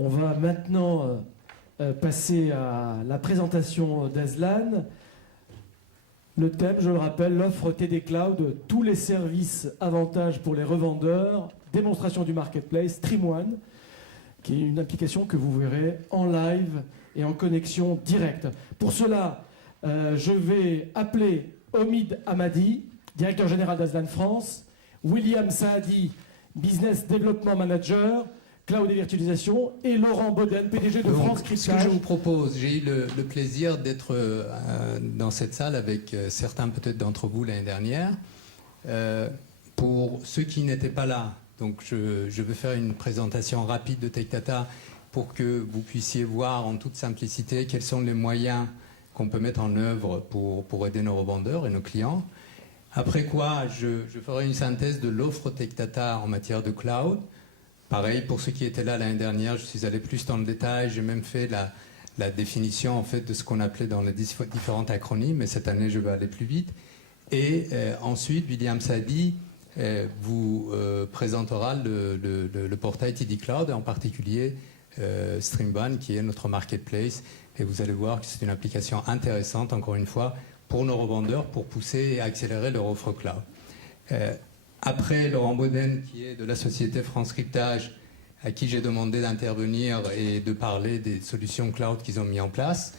On va maintenant passer à la présentation d'Aslan. Le thème, je le rappelle, l'offre TD Cloud, tous les services avantages pour les revendeurs, démonstration du marketplace, StreamOne, qui est une application que vous verrez en live et en connexion directe. Pour cela, je vais appeler Omid Hamadi, directeur général d'Aslan France, William Saadi, Business Development Manager, Cloud et Virtualisation, et Laurent Boden, PDG de France Cryptage. Ce que je vous propose, j'ai eu le plaisir d'être dans cette salle avec certains peut-être d'entre vous l'année dernière. Pour ceux qui n'étaient pas là, donc je vais faire une présentation rapide de TechData pour que vous puissiez voir en toute simplicité quels sont les moyens qu'on peut mettre en œuvre pour aider nos revendeurs et nos clients. Après quoi, je ferai une synthèse de l'offre TechData en matière de cloud. Pareil, pour ceux qui étaient là l'année dernière, je suis allé plus dans le détail. J'ai même fait la définition en fait, de ce qu'on appelait dans les différents acronymes. Mais cette année, je vais aller plus vite. Et ensuite, William Saadi vous présentera le portail TD Cloud, et en particulier StreamOne, qui est notre marketplace. Et vous allez voir que c'est une application intéressante, encore une fois, pour nos revendeurs, pour pousser et accélérer leur offre cloud. Après, Laurent Boden, qui est de la société France Cryptage, à qui j'ai demandé d'intervenir et de parler des solutions cloud qu'ils ont mis en place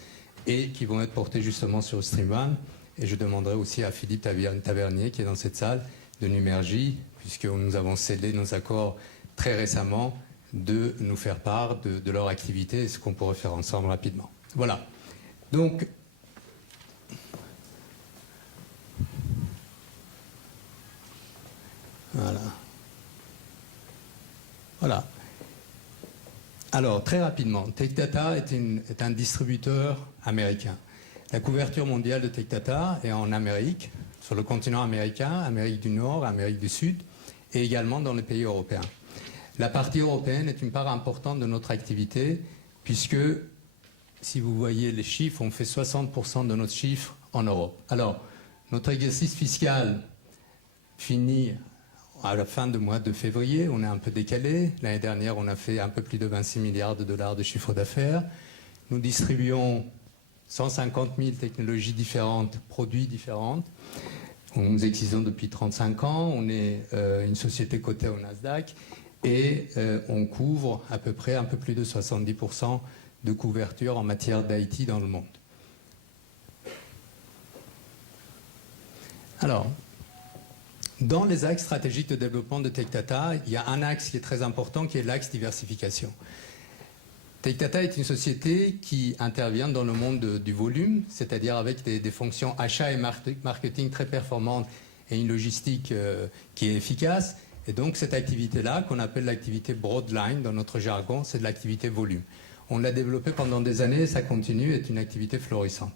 et qui vont être portées justement sur StreamOne. Et je demanderai aussi à Philippe Tavernier, qui est dans cette salle, de Numergy, puisque nous avons scellé nos accords très récemment, de nous faire part de leur activité et ce qu'on pourrait faire ensemble rapidement. Voilà. Donc, voilà. Alors, très rapidement, TechData est un distributeur américain. La couverture mondiale de TechData est en Amérique, sur le continent américain, Amérique du Nord, Amérique du Sud, et également dans les pays européens. La partie européenne est une part importante de notre activité, puisque, si vous voyez les chiffres, on fait 60% de notre chiffre en Europe. Alors, notre exercice fiscal finit à la fin du mois de février, on est un peu décalé. L'année dernière, on a fait un peu plus de 26 milliards de dollars de chiffre d'affaires. Nous distribuons 150 000 technologies différentes, produits différents. Nous existons depuis 35 ans. On est une société cotée au Nasdaq et on couvre à peu près un peu plus de 70% de couverture en matière d'IT dans le monde. Alors, dans les axes stratégiques de développement de TechData, il y a un axe qui est très important, qui est l'axe diversification. TechData est une société qui intervient dans le monde du volume, c'est-à-dire avec des fonctions achat et marketing très performantes et une logistique qui est efficace. Et donc cette activité-là, qu'on appelle l'activité broadline dans notre jargon, c'est de l'activité volume. On l'a développée pendant des années et ça continue, est une activité florissante.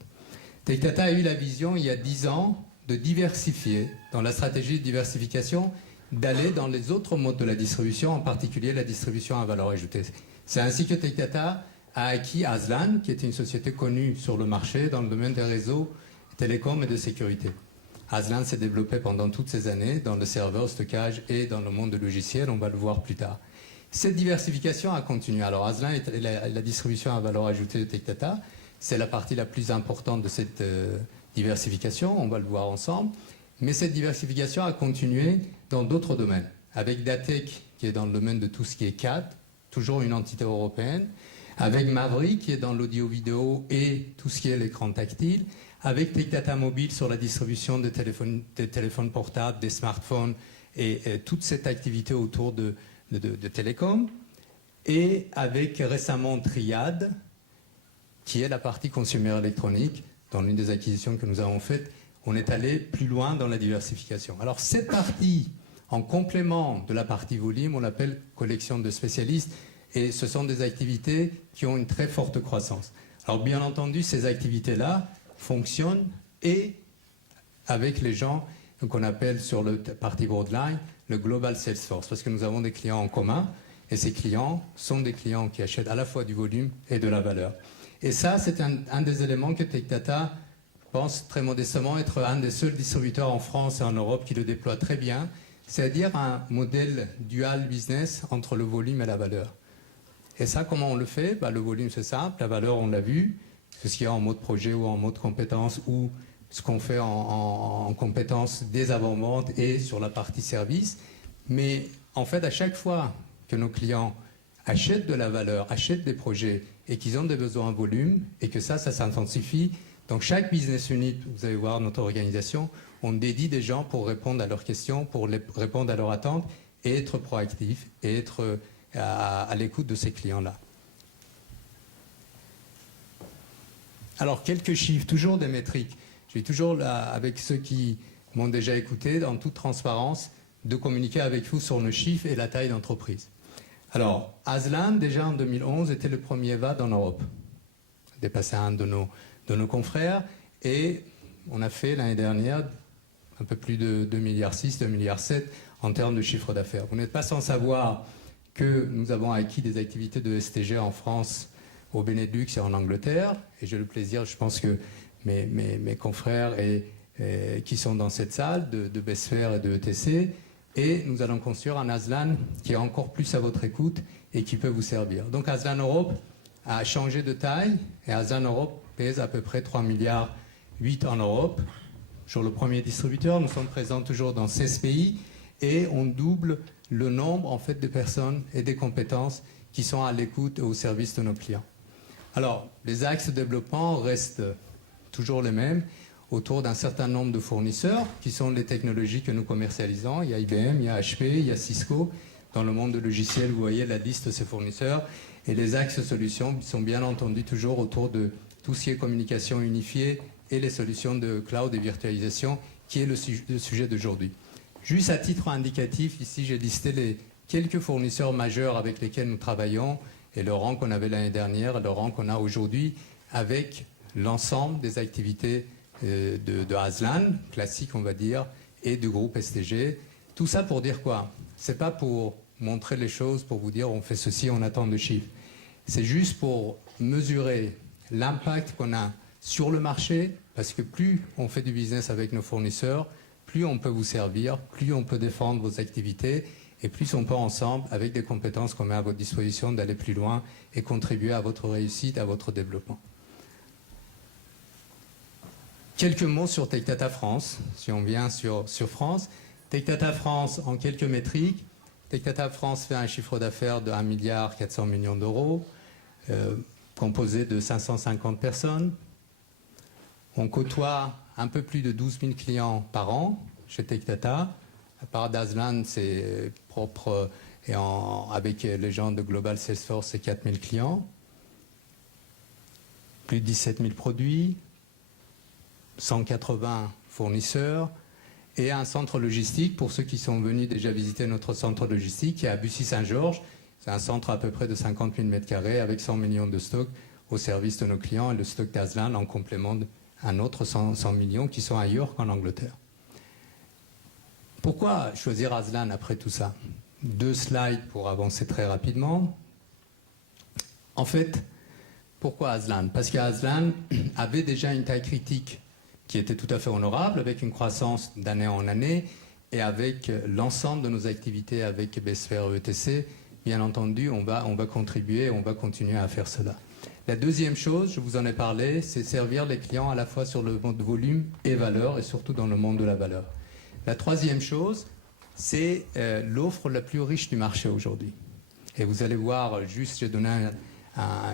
TechData a eu la vision il y a 10 ans de diversifier, dans la stratégie de diversification, d'aller dans les autres modes de la distribution, en particulier la distribution à valeur ajoutée. C'est ainsi que TechData a acquis Aslan, qui est une société connue sur le marché dans le domaine des réseaux, télécoms et de sécurité. Aslan s'est développé pendant toutes ces années dans le serveur, stockage et dans le monde de logiciels, on va le voir plus tard. Cette diversification a continué. Alors Aslan est la distribution à valeur ajoutée de TechData, c'est la partie la plus importante de cette diversification, on va le voir ensemble, mais cette diversification a continué dans d'autres domaines, avec Datec qui est dans le domaine de tout ce qui est CAD, toujours une entité européenne, avec Maverick qui est dans l'audio-vidéo et tout ce qui est l'écran tactile, avec TechData Mobile sur la distribution des téléphones portables, des smartphones et toute cette activité autour de télécom, et avec récemment Triad qui est la partie consumer électronique. Dans l'une des acquisitions que nous avons faites, on est allé plus loin dans la diversification. Alors cette partie, en complément de la partie volume, on l'appelle collection de spécialistes, et ce sont des activités qui ont une très forte croissance. Alors bien entendu, ces activités-là fonctionnent et avec les gens qu'on appelle sur la partie broadline le Global Sales Force, parce que nous avons des clients en commun, et ces clients sont des clients qui achètent à la fois du volume et de la valeur. Et ça, c'est un des éléments que TechData pense très modestement être un des seuls distributeurs en France et en Europe qui le déploie très bien, c'est-à-dire un modèle dual business entre le volume et la valeur. Et ça, comment on le fait? Le volume, c'est simple. La valeur, on l'a vu. Ce qu'il y a en mode projet ou en mode compétence, ou ce qu'on fait en compétences des avant-ventes et sur la partie service. Mais en fait, à chaque fois que nos clients achètent de la valeur, achètent des projets et qu'ils ont des besoins en volume et que ça s'intensifie, donc chaque business unit, vous allez voir notre organisation, on dédie des gens pour répondre à leurs questions, pour répondre à leurs attentes et être proactif et être à l'écoute de ces clients-là. Alors, quelques chiffres, toujours des métriques. Je suis toujours là avec ceux qui m'ont déjà écouté, en toute transparence, de communiquer avec vous sur nos chiffres et la taille d'entreprise. Alors, Aslan, déjà en 2011, était le premier VAD en Europe. Dépassé un de nos confrères. Et on a fait l'année dernière un peu plus de 2,6 milliards, 2,7 milliards en termes de chiffre d'affaires. Vous n'êtes pas sans savoir que nous avons acquis des activités de STG en France, au Benelux et en Angleterre. Et j'ai le plaisir, je pense que mes confrères qui sont dans cette salle, de Besfer et de ETC, et nous allons construire un Aslan qui est encore plus à votre écoute et qui peut vous servir. Donc Aslan Europe a changé de taille, et Aslan Europe pèse à peu près 3,8 milliards en Europe. Sur le premier distributeur, nous sommes présents toujours dans 16 pays, et on double le nombre en fait de personnes et des compétences qui sont à l'écoute et au service de nos clients. Alors, les axes de développement restent toujours les mêmes, autour d'un certain nombre de fournisseurs, qui sont les technologies que nous commercialisons. Il y a IBM, il y a HP, il y a Cisco. Dans le monde de logiciels, vous voyez la liste de ces fournisseurs. Et les axes solutions sont bien entendu toujours autour de tout ce qui est communication unifiée et les solutions de cloud et virtualisation, qui est le sujet d'aujourd'hui. Juste à titre indicatif, ici j'ai listé les quelques fournisseurs majeurs avec lesquels nous travaillons, et le rang qu'on avait l'année dernière, et le rang qu'on a aujourd'hui, avec l'ensemble des activités de Aslan, classique on va dire, et du groupe STG. Tout ça pour dire quoi? C'est pas pour montrer les choses, pour vous dire on fait ceci, on attend de chiffres. C'est juste pour mesurer l'impact qu'on a sur le marché, parce que plus on fait du business avec nos fournisseurs, plus on peut vous servir, plus on peut défendre vos activités, et plus on peut ensemble, avec des compétences qu'on met à votre disposition, d'aller plus loin et contribuer à votre réussite, à votre développement. Quelques mots sur Tech Data France, si on vient sur France. Tech Data France, en quelques métriques, Tech Data France fait un chiffre d'affaires de 1,4 milliard d'euros, composé de 550 personnes. On côtoie un peu plus de 12 000 clients par an chez Tech Data. À part d'Aslan, c'est propre, et avec les gens de Global Salesforce, c'est 4 000 clients. Plus de 17 000 produits, 180 fournisseurs, et un centre logistique, pour ceux qui sont venus déjà visiter notre centre logistique, qui est à Bussy-Saint-Georges. C'est un centre à peu près de 50 000 m² avec 100 millions de stocks au service de nos clients, et le stock d'Aslan en complément d'un autre 100 millions qui sont ailleurs qu'en Angleterre. Pourquoi choisir Aslan après tout ça? 2 slides pour avancer très rapidement. En fait, pourquoi Aslan? Parce qu'Aslan avait déjà une taille critique qui était tout à fait honorable, avec une croissance d'année en année, et avec l'ensemble de nos activités avec Besfer et ETC, bien entendu, on va contribuer, on va continuer à faire cela. La deuxième chose, je vous en ai parlé, c'est servir les clients à la fois sur le mode volume et valeur, et surtout dans le monde de la valeur. La troisième chose, c'est l'offre la plus riche du marché aujourd'hui. Et vous allez voir, juste j'ai donné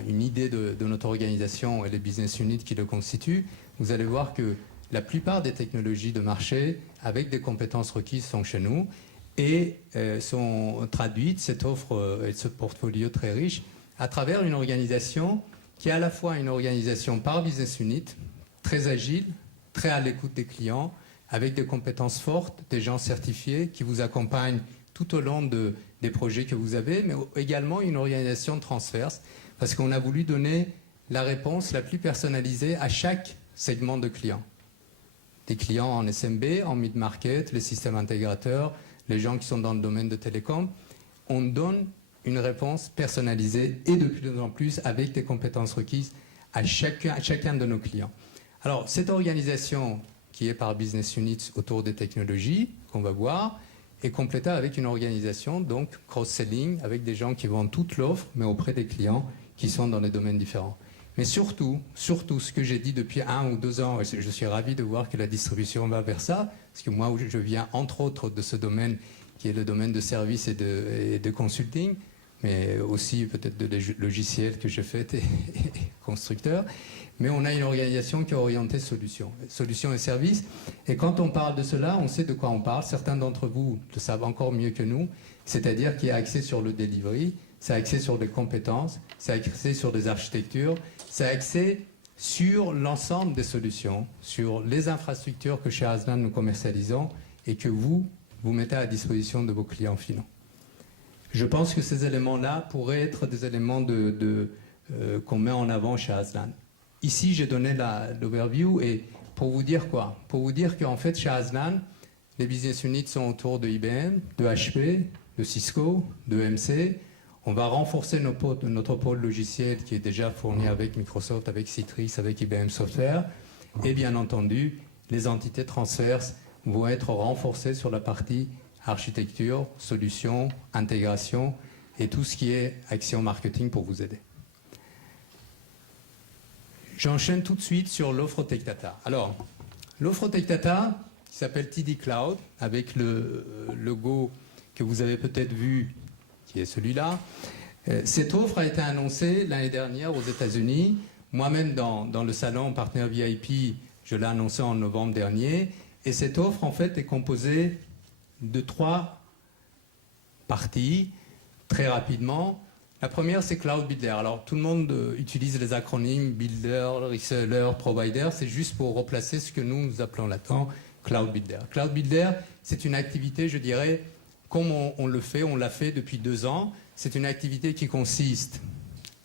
une idée de notre organisation et les business units qui le constituent. Vous allez voir que la plupart des technologies de marché avec des compétences requises sont chez nous et sont traduites, cette offre et ce portfolio très riche, à travers une organisation qui est à la fois une organisation par business unit, très agile, très à l'écoute des clients, avec des compétences fortes, des gens certifiés qui vous accompagnent tout au long des projets que vous avez, mais également une organisation transverse, parce qu'on a voulu donner la réponse la plus personnalisée à chaque segment de clients. Des clients en SMB, en mid-market, les systèmes intégrateurs, les gens qui sont dans le domaine de télécom. On donne une réponse personnalisée et de plus en plus avec des compétences requises à chacun de nos clients. Alors, cette organisation qui est par business units autour des technologies qu'on va voir, et Completa avec une organisation, donc cross-selling, avec des gens qui vendent toute l'offre, mais auprès des clients qui sont dans des domaines différents. Mais surtout, ce que j'ai dit depuis 1 ou 2 ans, et je suis ravi de voir que la distribution va vers ça, parce que moi, je viens entre autres de ce domaine qui est le domaine de services et de consulting, mais aussi peut-être de logiciels que je fais et constructeur. Mais on a une organisation qui est orientée solutions et services. Et quand on parle de cela, on sait de quoi on parle. Certains d'entre vous le savent encore mieux que nous, c'est-à-dire qu'il y a accès sur le delivery, c'est accès sur des compétences, c'est accès sur des architectures, c'est accès sur l'ensemble des solutions, sur les infrastructures que chez Aslan nous commercialisons et que vous mettez à disposition de vos clients finaux. Je pense que ces éléments-là pourraient être des éléments qu'on met en avant chez Aslan. Ici, j'ai donné l'overview et pour vous dire quoi? Pour vous dire qu'en fait, chez Aslan, les business units sont autour de IBM, de HP, de Cisco, de EMC. On va renforcer notre pôle logiciel qui est déjà fourni avec Microsoft, avec Citrix, avec IBM Software. Et bien entendu, les entités transverses vont être renforcées sur la partie architecture, solutions, intégration et tout ce qui est action marketing pour vous aider. J'enchaîne tout de suite sur l'offre Tech Data. Alors, l'offre Tech Data, qui s'appelle TD Cloud, avec le logo que vous avez peut-être vu, qui est celui-là. Cette offre a été annoncée l'année dernière aux États-Unis. Moi-même, dans le salon partenaire VIP, je l'ai annoncé en novembre dernier. Et cette offre, en fait, est composée de 3 parties, très rapidement. La première, c'est Cloud Builder. Alors, tout le monde utilise les acronymes Builder, Reseller, Provider. C'est juste pour replacer ce que nous appelons là-dedans Cloud Builder. Cloud Builder, c'est une activité, je dirais, comme on l'a fait depuis 2 ans. C'est une activité qui consiste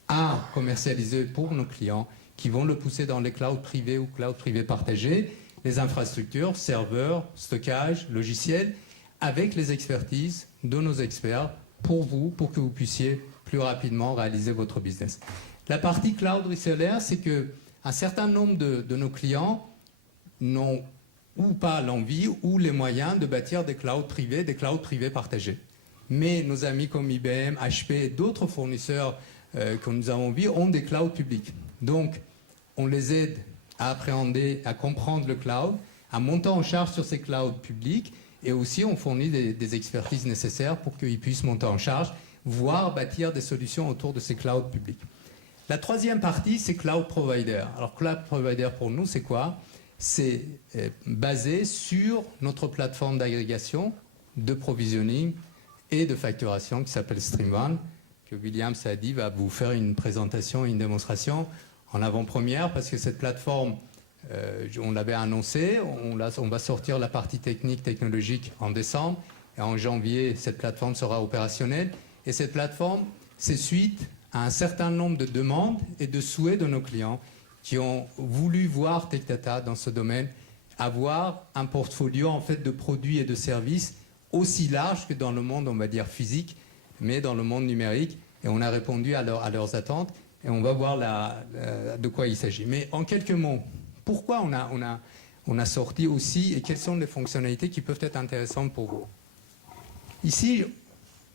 à commercialiser pour nos clients qui vont le pousser dans les clouds privés ou clouds privés partagés, les infrastructures, serveurs, stockage, logiciels, avec les expertises de nos experts pour que vous puissiez plus rapidement réaliser votre business. La partie Cloud Reseller, c'est qu'un certain nombre de nos clients n'ont ou pas l'envie ou les moyens de bâtir des clouds privés partagés. Mais nos amis comme IBM, HP et d'autres fournisseurs que nous avons vus ont des clouds publics. Donc, on les aide à appréhender, à comprendre le cloud, à monter en charge sur ces clouds publics et aussi on fournit des expertises nécessaires pour qu'ils puissent monter en charge, voire bâtir des solutions autour de ces clouds publics. La troisième partie, c'est Cloud Provider. Alors, Cloud Provider pour nous, c'est quoi? C'est basé sur notre plateforme d'agrégation, de provisioning et de facturation qui s'appelle StreamOne, que William Saadi va vous faire une présentation, une démonstration en avant-première, parce que cette plateforme, on l'avait annoncé, on va sortir la partie technologique en décembre, et en janvier, cette plateforme sera opérationnelle. Et cette plateforme, c'est suite à un certain nombre de demandes et de souhaits de nos clients qui ont voulu voir Tech Data dans ce domaine, avoir un portfolio en fait de produits et de services aussi large que dans le monde, on va dire, physique, mais dans le monde numérique. Et on a répondu à leurs attentes et on va voir de quoi il s'agit. Mais en quelques mots, pourquoi on a sorti aussi et quelles sont les fonctionnalités qui peuvent être intéressantes pour vous? Ici,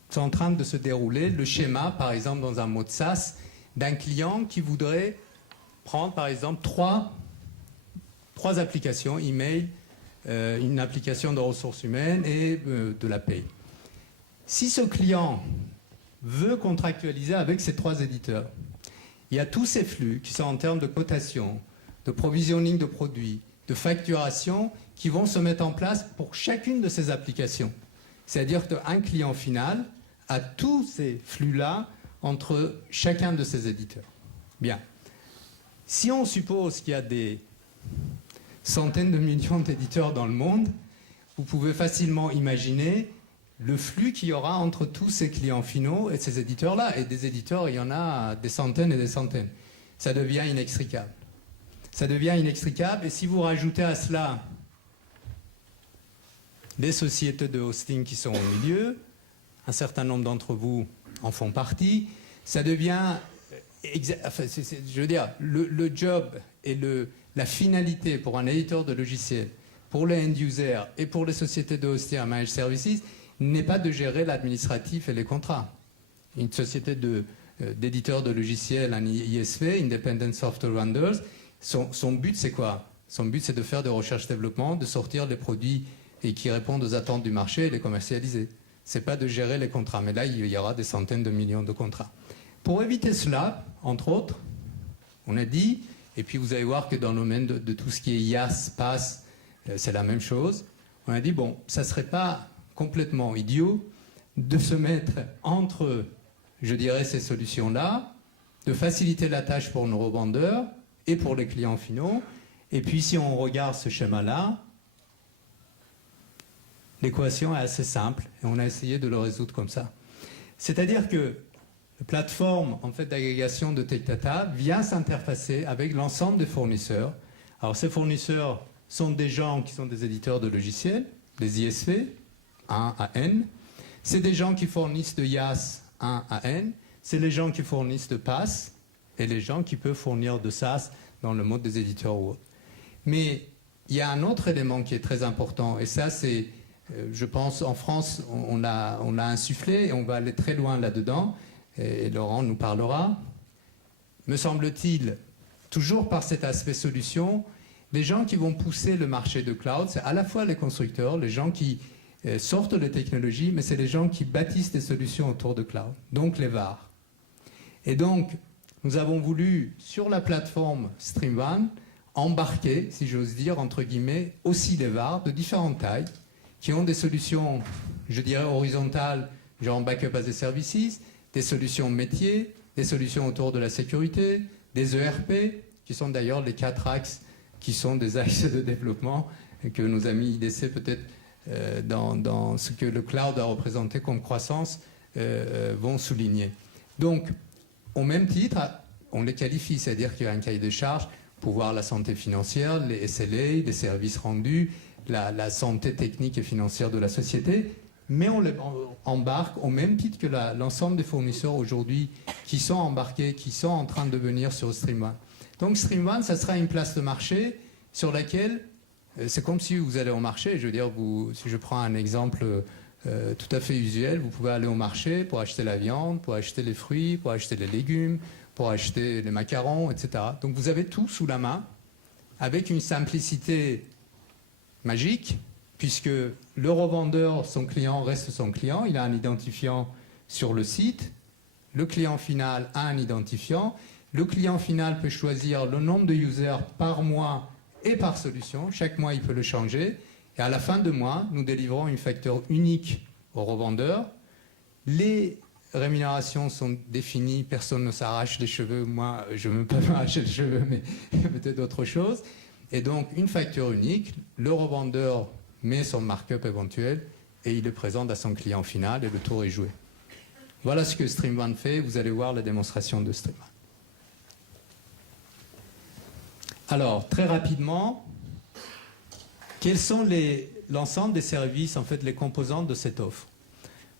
c'est en train de se dérouler le schéma, par exemple, dans un mode SaaS, d'un client qui voudrait prendre, par exemple, trois applications, email, une application de ressources humaines et de la paye. Si ce client veut contractualiser avec ces 3 éditeurs, il y a tous ces flux qui sont en termes de cotation, de provisioning de produits, de facturation, qui vont se mettre en place pour chacune de ces applications. C'est-à-dire qu'un client final a tous ces flux-là entre chacun de ces éditeurs. Bien. Si on suppose qu'il y a des centaines de millions d'éditeurs dans le monde, vous pouvez facilement imaginer le flux qu'il y aura entre tous ces clients finaux et ces éditeurs-là. Et des éditeurs, il y en a des centaines et des centaines. Ça devient inextricable. Ça devient inextricable. Et si vous rajoutez à cela les sociétés de hosting qui sont au milieu, un certain nombre d'entre vous en font partie, ça devient... je veux dire, le job et la finalité pour un éditeur de logiciels, pour les end-users et pour les sociétés de hosting à managed services n'est pas de gérer l'administratif et les contrats. Une société d'éditeurs de logiciels, un ISV, Independent Software Vendors, son but c'est quoi? Son but c'est de faire de recherche-développement, de sortir les produits et qui répondent aux attentes du marché et les commercialiser. C'est pas de gérer les contrats, mais là il y aura des centaines de millions de contrats. Pour éviter cela, entre autres, on a dit, et puis vous allez voir que dans le domaine de tout ce qui est IaaS, PaaS, c'est la même chose, on a dit, bon, ça serait pas complètement idiot de se mettre entre, je dirais, ces solutions-là, de faciliter la tâche pour nos revendeurs et pour les clients finaux. Et puis si on regarde ce schéma-là, l'équation est assez simple et on a essayé de le résoudre comme ça. C'est-à-dire que la plateforme en fait, d'agrégation de Tech Data vient s'interfacer avec l'ensemble des fournisseurs. Alors ces fournisseurs sont des gens qui sont des éditeurs de logiciels, des ISV, 1 à N. C'est des gens qui fournissent de IaaS 1 à N. C'est les gens qui fournissent de PaaS et les gens qui peuvent fournir de SaaS dans le mode des éditeurs ou autre. Mais il y a un autre élément qui est très important et ça c'est, je pense, en France, on l'a insufflé et on va aller très loin là-dedans et Laurent nous parlera. Me semble-t-il, toujours par cet aspect solution, les gens qui vont pousser le marché de cloud, c'est à la fois les constructeurs, les gens qui sortent les technologies, mais c'est les gens qui bâtissent des solutions autour de cloud, donc les VAR. Et donc, nous avons voulu, sur la plateforme StreamOne, embarquer, si j'ose dire, entre guillemets, aussi des VAR de différentes tailles, qui ont des solutions, je dirais, horizontales, genre backup as a services, des solutions métiers, des solutions autour de la sécurité, des ERP, qui sont d'ailleurs les 4 axes qui sont des axes de développement et que nos amis IDC peut-être dans ce que le cloud a représenté comme croissance vont souligner. Donc, au même titre, on les qualifie, c'est-à-dire qu'il y a un cahier de charges pour voir la santé financière, les SLA, les services rendus, la santé technique et financière de la société, mais on les embarque au même titre que l'ensemble des fournisseurs aujourd'hui qui sont embarqués, qui sont en train de venir sur StreamOne. Donc StreamOne, ça sera une place de marché sur laquelle, c'est comme si vous allez au marché, je veux dire, si je prends un exemple tout à fait usuel, vous pouvez aller au marché pour acheter la viande, pour acheter les fruits, pour acheter les légumes, pour acheter les macarons, etc. Donc vous avez tout sous la main, avec une simplicité magique, puisque le revendeur, son client reste son client, il a un identifiant sur le site, le client final a un identifiant, le client final peut choisir le nombre de users par mois et par solution, chaque mois il peut le changer, et à la fin de mois, nous délivrons une facture unique au revendeur. Les rémunérations sont définies, personne ne s'arrache les cheveux, moi je ne veux pas m'arracher les cheveux, mais peut-être autre chose. Et donc une facture unique, le revendeur met son markup éventuel et il le présente à son client final et le tour est joué. Voilà ce que StreamOne fait, vous allez voir la démonstration de StreamOne. Alors, très rapidement, quels sont l'ensemble des services, en fait, les composantes de cette offre?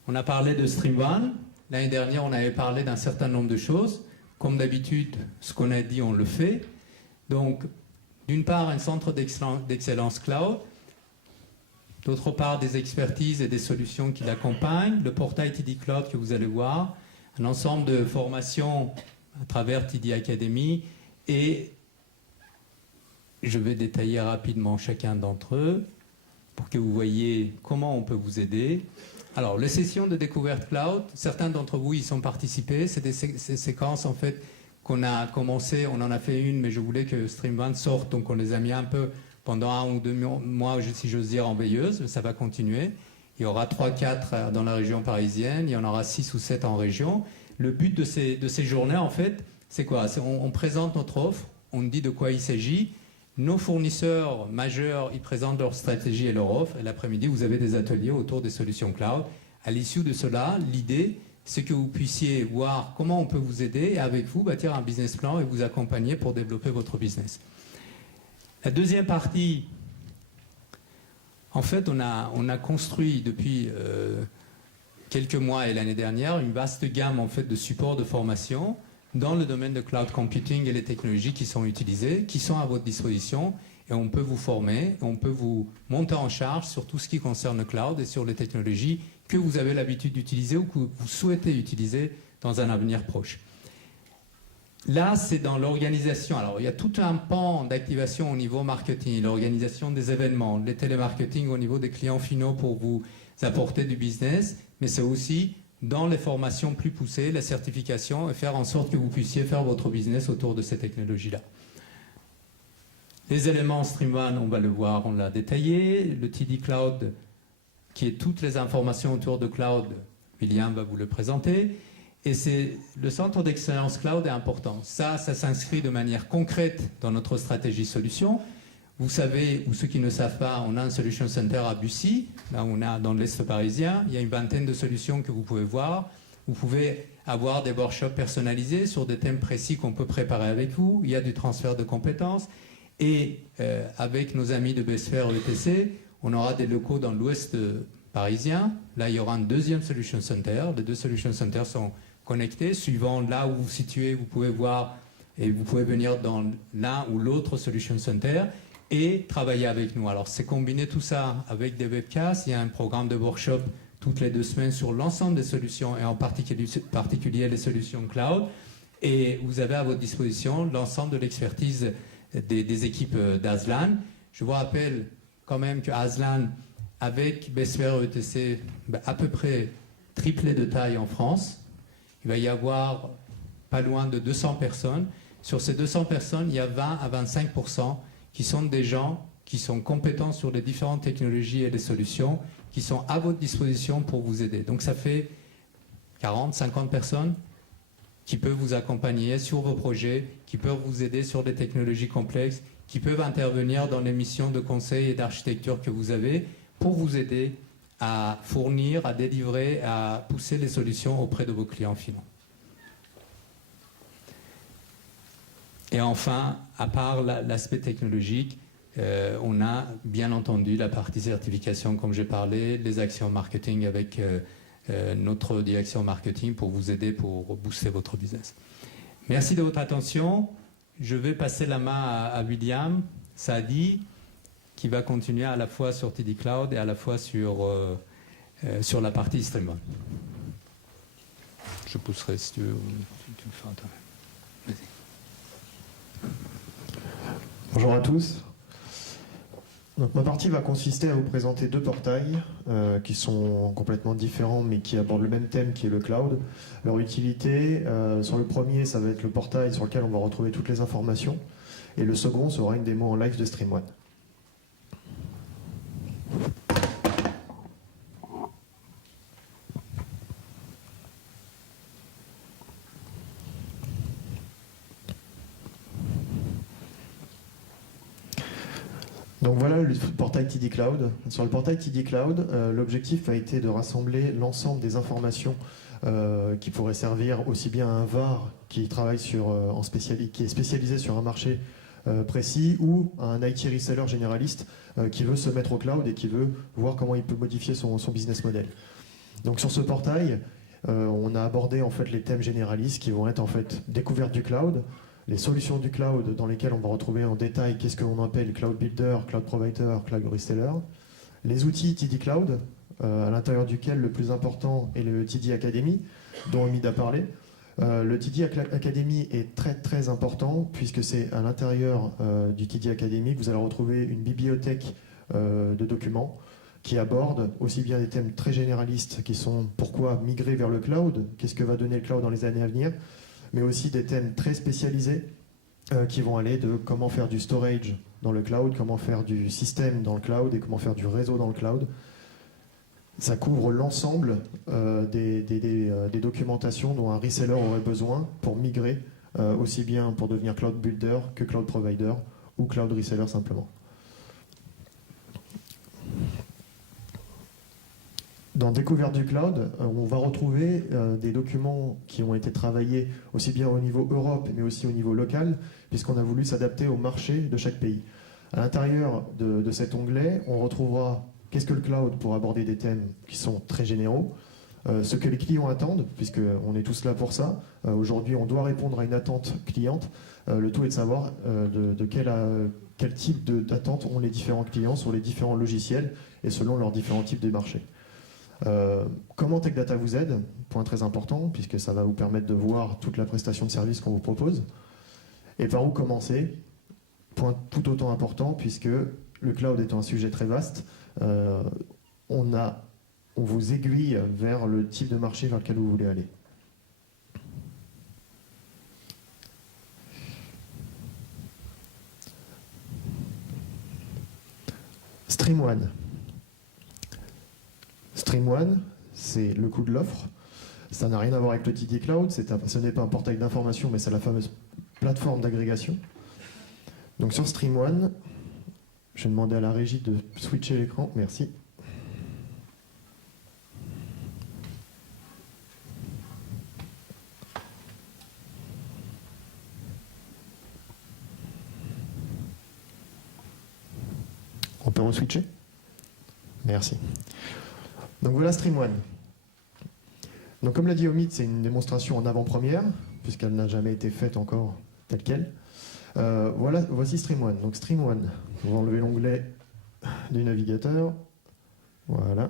On a parlé de StreamOne. L'année dernière, on avait parlé d'un certain nombre de choses. Comme d'habitude, ce qu'on a dit, on le fait. Donc, d'une part, un centre d'excellence cloud. D'autre part, des expertises et des solutions qui l'accompagnent. Le portail TD Cloud que vous allez voir. Un ensemble de formations à travers TD Academy. Et je vais détailler rapidement chacun d'entre eux pour que vous voyez comment on peut vous aider. Alors, les sessions de découverte cloud, certains d'entre vous y sont participés. C'est des séquences en fait qu'on a commencé, on en a fait une, mais je voulais que StreamOne sorte, donc on les a mis un peu pendant 1 ou 2 mois, si j'ose dire, en veilleuse. Ça va continuer. Il y aura 3-4 dans la région parisienne, il y en aura 6 ou 7 en région. Le but de ces journées, en fait, c'est quoi? On présente notre offre, on dit de quoi il s'agit. Nos fournisseurs majeurs, ils présentent leur stratégie et leur offre. Et l'après-midi, vous avez des ateliers autour des solutions cloud. À l'issue de cela, l'idée, c'est que vous puissiez voir comment on peut vous aider et avec vous bâtir un business plan et vous accompagner pour développer votre business. La deuxième partie, en fait, on a construit depuis quelques mois et l'année dernière une vaste gamme en fait, de supports de formation dans le domaine de cloud computing et les technologies qui sont utilisées, qui sont à votre disposition. et on peut vous former, on peut vous monter en charge sur tout ce qui concerne le cloud et sur les technologies que vous avez l'habitude d'utiliser ou que vous souhaitez utiliser dans un avenir proche. Là, c'est dans l'organisation. Alors, il y a tout un pan d'activation au niveau marketing, l'organisation des événements, les télémarketing au niveau des clients finaux pour vous apporter du business, mais c'est aussi dans les formations plus poussées, les certifications, et faire en sorte que vous puissiez faire votre business autour de ces technologies-là. Les éléments StreamOne, on va le voir, on l'a détaillé. Le TD Cloud, qui est toutes les informations autour de cloud, William va vous le présenter. Et le centre d'excellence cloud est important. Ça s'inscrit de manière concrète dans notre stratégie solution. Vous savez, ou ceux qui ne savent pas, on a un Solution Center à Bussy, là on a dans l'Est parisien. Il y a une vingtaine de solutions que vous pouvez voir. Vous pouvez avoir des workshops personnalisés sur des thèmes précis qu'on peut préparer avec vous. Il y a du transfert de compétences. Et avec nos amis de BSPhere ETC, on aura des locaux dans l'Ouest parisien. Là, il y aura un deuxième Solution Center. Les deux Solution Centers sont connectés. Suivant là où vous vous situez, vous pouvez voir et vous pouvez venir dans l'un ou l'autre Solution Center et travailler avec nous. Alors, c'est combiner tout ça avec des webcasts. Il y a un programme de workshop toutes les 2 semaines sur l'ensemble des solutions et en particulier les solutions cloud. Et vous avez à votre disposition l'ensemble de l'expertise des équipes d'Aslan. Je vous rappelle quand même que Aslan, avec BSPhere ETC, à peu près triplé de taille en France. Il va y avoir pas loin de 200 personnes. Sur ces 200 personnes, il y a 20 à 25% qui sont des gens qui sont compétents sur les différentes technologies et les solutions, qui sont à votre disposition pour vous aider. Donc ça fait 40, 50 personnes qui peuvent vous accompagner sur vos projets, qui peuvent vous aider sur des technologies complexes, qui peuvent intervenir dans les missions de conseil et d'architecture que vous avez pour vous aider à fournir, à délivrer, à pousser les solutions auprès de vos clients finaux. Et enfin, à part l'aspect technologique, on a bien entendu la partie certification, comme j'ai parlé, les actions marketing avec notre direction marketing pour vous aider, pour booster votre business. Merci de votre attention. Je vais passer la main à William Saadi, qui va continuer à la fois sur TD Cloud et à la fois sur la partie StreamOne. Je pousserai si tu veux. Tu le fais toi. Vas-y. Bonjour à tous. Donc, ma partie va consister à vous présenter 2 portails qui sont complètement différents mais qui abordent le même thème qui est le cloud. Leur utilité, sur le premier, ça va être le portail sur lequel on va retrouver toutes les informations et le second sera une démo en live de StreamOne. Donc voilà le portail TD Cloud. Sur le portail TD Cloud, l'objectif a été de rassembler l'ensemble des informations qui pourraient servir aussi bien à un VAR qui travaille qui est spécialisé sur un marché précis ou à un IT reseller généraliste qui veut se mettre au cloud et qui veut voir comment il peut modifier son business model. Donc sur ce portail, on a abordé en fait les thèmes généralistes qui vont être en fait découverte du cloud, les solutions du cloud dans lesquelles on va retrouver en détail qu'est-ce que l'on appelle Cloud Builder, Cloud Provider, Cloud Reseller, les outils TD Cloud, à l'intérieur duquel le plus important est le TD Academy, dont Omid a parlé. Le TD Academy est très très important puisque c'est à l'intérieur du TD Academy que vous allez retrouver une bibliothèque de documents qui aborde aussi bien des thèmes très généralistes qui sont pourquoi migrer vers le cloud, qu'est-ce que va donner le cloud dans les années à venir, mais aussi des thèmes très spécialisés qui vont aller de comment faire du storage dans le cloud, comment faire du système dans le cloud et comment faire du réseau dans le cloud. Ça couvre l'ensemble des documentations dont un reseller aurait besoin pour migrer, aussi bien pour devenir cloud builder que cloud provider ou cloud reseller simplement. Dans Découverte du cloud, on va retrouver des documents qui ont été travaillés aussi bien au niveau Europe mais aussi au niveau local, puisqu'on a voulu s'adapter au marché de chaque pays. À l'intérieur de cet onglet, on retrouvera qu'est-ce que le cloud pour aborder des thèmes qui sont très généraux, ce que les clients attendent, puisqu'on est tous là pour ça. Aujourd'hui, on doit répondre à une attente cliente. Le tout est de savoir de quel type d'attente ont les différents clients sur les différents logiciels et selon leurs différents types de marchés. Comment Tech Data vous aide? Point très important, puisque ça va vous permettre de voir toute la prestation de service qu'on vous propose. Et par où commencer? Point tout autant important, puisque le cloud étant un sujet très vaste, on vous aiguille vers le type de marché vers lequel vous voulez aller. StreamOne. StreamOne, c'est le coût de l'offre. Ça n'a rien à voir avec le TD Cloud, ce n'est pas un portail d'information, mais c'est la fameuse plateforme d'agrégation. Donc sur StreamOne, je vais demander à la régie de switcher l'écran. Merci. On peut re-switcher? Merci. Donc voilà StreamOne. Donc comme l'a dit Omid, c'est une démonstration en avant-première, puisqu'elle n'a jamais été faite encore telle quelle. Voici StreamOne. Donc StreamOne, on va enlever l'onglet du navigateur. Voilà.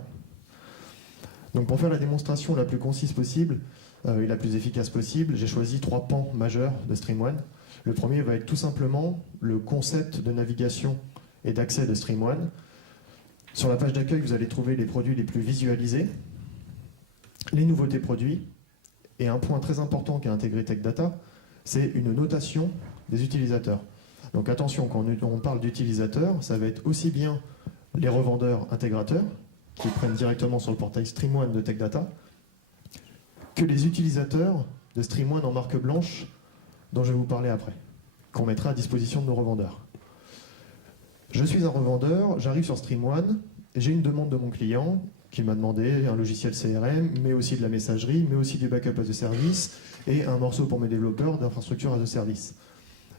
Donc pour faire la démonstration la plus concise possible et la plus efficace possible, j'ai choisi 3 pans majeurs de StreamOne. Le premier va être tout simplement le concept de navigation et d'accès de StreamOne. Sur la page d'accueil, vous allez trouver les produits les plus visualisés, les nouveautés produits, et un point très important qu'a intégré Tech Data, c'est une notation des utilisateurs. Donc attention, quand on parle d'utilisateurs, ça va être aussi bien les revendeurs intégrateurs, qui prennent directement sur le portail StreamOne de Tech Data, que les utilisateurs de StreamOne en marque blanche, dont je vais vous parler après, qu'on mettra à disposition de nos revendeurs. Je suis un revendeur, j'arrive sur StreamOne, j'ai une demande de mon client qui m'a demandé un logiciel CRM, mais aussi de la messagerie, mais aussi du backup as a service et un morceau pour mes développeurs d'infrastructure as a service.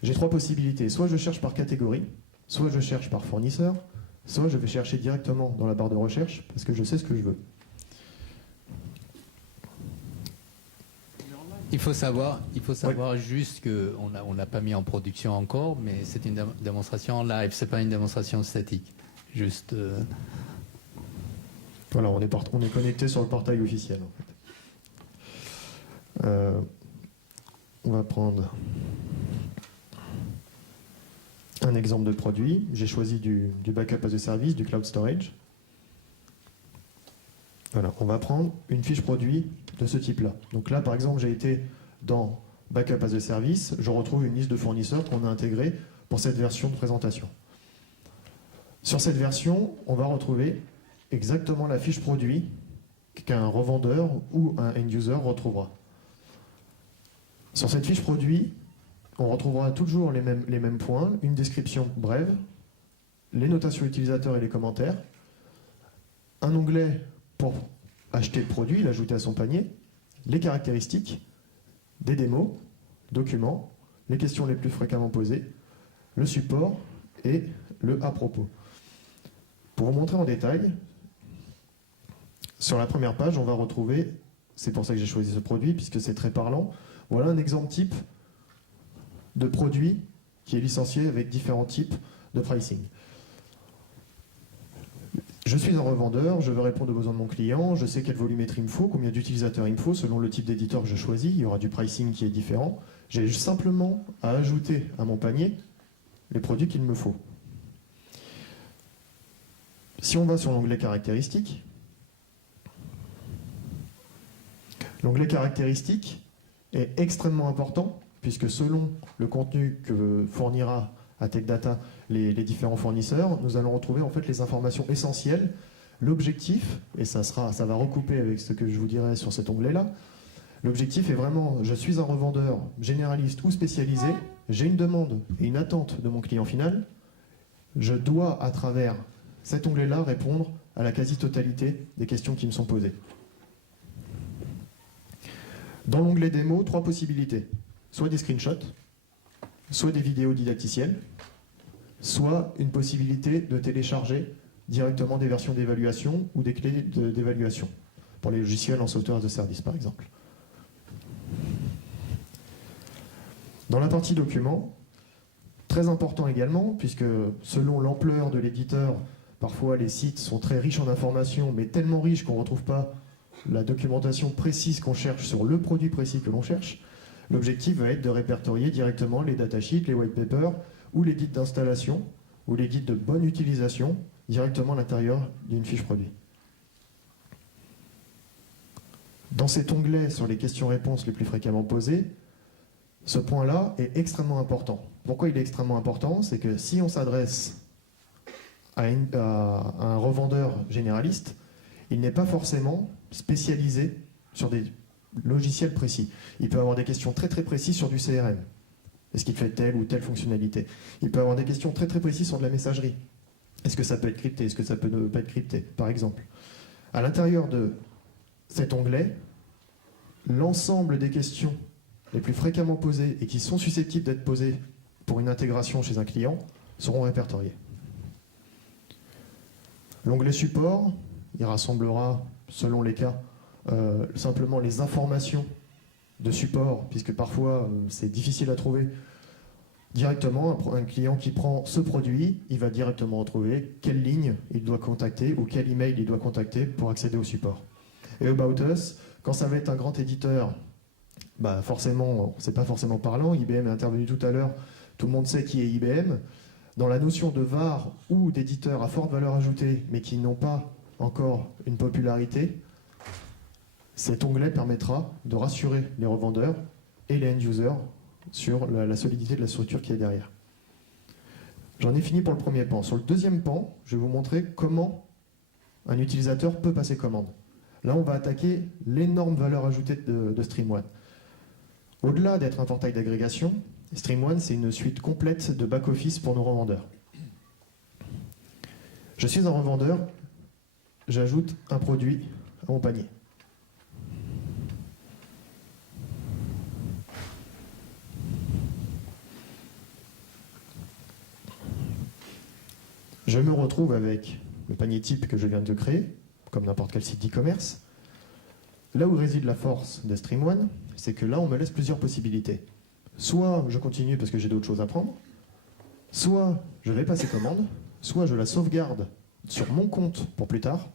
J'ai 3 possibilités. Soit je cherche par catégorie, soit je cherche par fournisseur, soit je vais chercher directement dans la barre de recherche parce que je sais ce que je veux. Il faut savoir juste qu'on n'a pas mis en production encore, mais c'est une démonstration en live, c'est pas une démonstration statique. Juste. Voilà, on est connecté sur le portail officiel. En fait. On va prendre un exemple de produit. J'ai choisi du backup as a service, du cloud storage. Voilà, on va prendre une fiche produit de ce type-là. Donc là, par exemple, j'ai été dans Backup as a Service, je retrouve une liste de fournisseurs qu'on a intégrée pour cette version de présentation. Sur cette version, on va retrouver exactement la fiche produit qu'un revendeur ou un end-user retrouvera. Sur cette fiche produit, on retrouvera toujours les mêmes points, une description brève, les notations utilisateurs et les commentaires, un onglet pour acheter le produit, l'ajouter à son panier, les caractéristiques, des démos, documents, les questions les plus fréquemment posées, le support et le à propos. Pour vous montrer en détail, sur la première page, on va retrouver, c'est pour ça que j'ai choisi ce produit, puisque c'est très parlant, voilà un exemple type de produit qui est licencié avec différents types de pricing. Je suis un revendeur, je veux répondre aux besoins de mon client, je sais quelle volumétrie il me faut, combien d'utilisateurs il me faut, selon le type d'éditeur que je choisis, il y aura du pricing qui est différent. J'ai simplement à ajouter à mon panier les produits qu'il me faut. Si on va sur l'onglet caractéristiques, l'onglet caractéristiques est extrêmement important, puisque selon le contenu que fournira à Tech Data les différents fournisseurs, nous allons retrouver en fait les informations essentielles. L'objectif, et ça va recouper avec ce que je vous dirai sur cet onglet-là, l'objectif est vraiment, je suis un revendeur généraliste ou spécialisé, j'ai une demande et une attente de mon client final, je dois à travers cet onglet-là répondre à la quasi-totalité des questions qui me sont posées. Dans l'onglet démo, 3 possibilités. Soit des screenshots, soit des vidéos didacticielles, soit une possibilité de télécharger directement des versions d'évaluation ou des clés d'évaluation, pour les logiciels en software as a service par exemple. Dans la partie documents, Très important également, puisque selon l'ampleur de l'éditeur, parfois les sites sont très riches en informations, mais tellement riches qu'on ne retrouve pas la documentation précise qu'on cherche sur le produit précis que l'on cherche. L'objectif va être de répertorier directement les datasheets, les white papers, ou les guides d'installation, ou les guides de bonne utilisation, directement à l'intérieur d'une fiche produit. Dans cet onglet sur les questions-réponses les plus fréquemment posées, ce point-là est extrêmement important. Pourquoi il est extrêmement important? C'est que si on s'adresse à un revendeur généraliste, il n'est pas forcément spécialisé sur des logiciels précis. Il peut avoir des questions très très précises sur du CRM. Est-ce qu'il fait telle ou telle fonctionnalité? Il peut avoir des questions très très précises sur de la messagerie. Est-ce que ça peut être crypté? Est-ce que ça peut ne pas être crypté, par exemple? À l'intérieur de cet onglet, l'ensemble des questions les plus fréquemment posées et qui sont susceptibles d'être posées pour une intégration chez un client seront répertoriées. L'onglet support, il rassemblera, selon les cas, simplement les informations de support, puisque parfois c'est difficile à trouver directement. Un client qui prend ce produit, il va directement retrouver quelle ligne il doit contacter ou quel email il doit contacter pour accéder au support. Et About Us, quand ça va être un grand éditeur, forcément, c'est pas forcément parlant. IBM est intervenu tout à l'heure, tout le monde sait qui est IBM. Dans la notion de VAR ou d'éditeurs à forte valeur ajoutée, mais qui n'ont pas encore une popularité, cet onglet permettra de rassurer les revendeurs et les end-users sur la solidité de la structure qui est derrière. J'en ai fini pour le premier pan. Sur le deuxième pan, je vais vous montrer comment un utilisateur peut passer commande. Là, on va attaquer l'énorme valeur ajoutée de StreamOne. Au-delà d'être un portail d'agrégation, StreamOne, c'est une suite complète de back-office pour nos revendeurs. Je suis un revendeur, j'ajoute un produit à mon panier. Je me retrouve avec le panier type que je viens de créer, comme n'importe quel site d'e-commerce. Là où réside la force de StreamOne, c'est que là, on me laisse plusieurs possibilités. Soit je continue parce que j'ai d'autres choses à prendre, soit je vais passer commande, soit je la sauvegarde sur mon compte pour plus tard,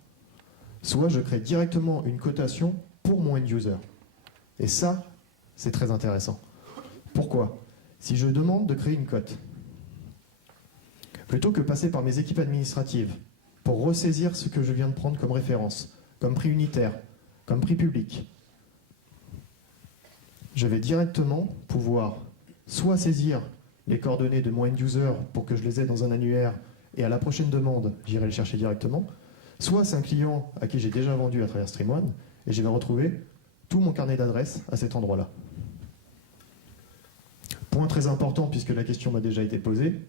soit je crée directement une cotation pour mon end-user. Et ça, c'est très intéressant. Pourquoi? Si je demande de créer une cote, plutôt que passer par mes équipes administratives pour ressaisir ce que je viens de prendre comme référence, comme prix unitaire, comme prix public, je vais directement pouvoir soit saisir les coordonnées de mon end-user pour que je les ai dans un annuaire et à la prochaine demande, j'irai le chercher directement, soit c'est un client à qui j'ai déjà vendu à travers StreamOne et je vais retrouver tout mon carnet d'adresses à cet endroit-là. Point très important puisque la question m'a déjà été posée.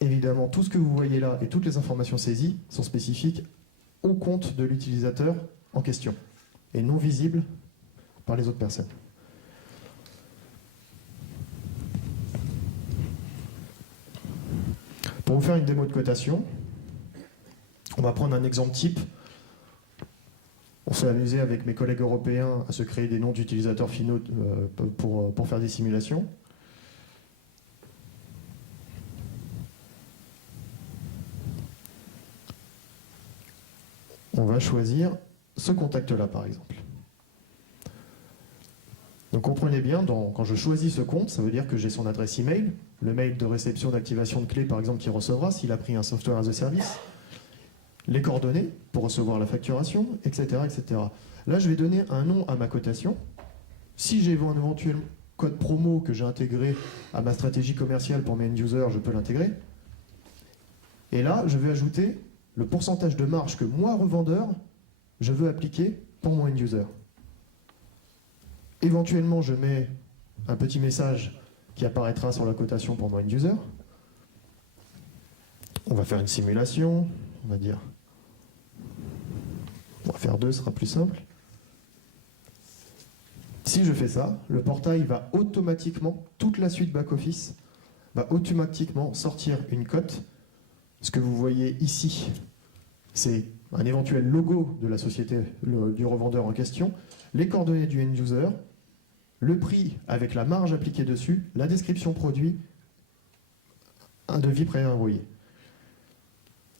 Évidemment, tout ce que vous voyez là et toutes les informations saisies sont spécifiques au compte de l'utilisateur en question et non visibles par les autres personnes. Pour vous faire une démo de cotation, on va prendre un exemple type. On s'est amusé avec mes collègues européens à se créer des noms d'utilisateurs finaux pour faire des simulations. On va choisir ce contact-là, par exemple. Donc comprenez bien, quand je choisis ce compte, ça veut dire que j'ai son adresse email, le mail de réception d'activation de clé, par exemple, qu'il recevra s'il a pris un software as a service, les coordonnées pour recevoir la facturation, etc., etc. Là, je vais donner un nom à ma cotation. Si j'ai un éventuel code promo que j'ai intégré à ma stratégie commerciale pour mes end-users, je peux l'intégrer. Et là, je vais ajouter le pourcentage de marge que moi, revendeur, je veux appliquer pour mon end-user. Éventuellement, je mets un petit message qui apparaîtra sur la cotation pour mon end-user. On va faire une simulation, on va dire. On va faire 2, ce sera plus simple. Si je fais ça, le portail va automatiquement, toute la suite back-office, va automatiquement sortir une cote. Ce que vous voyez ici, c'est un éventuel logo de la société du revendeur en question, les coordonnées du end-user, le prix avec la marge appliquée dessus, la description produit, un devis pré-envoyé.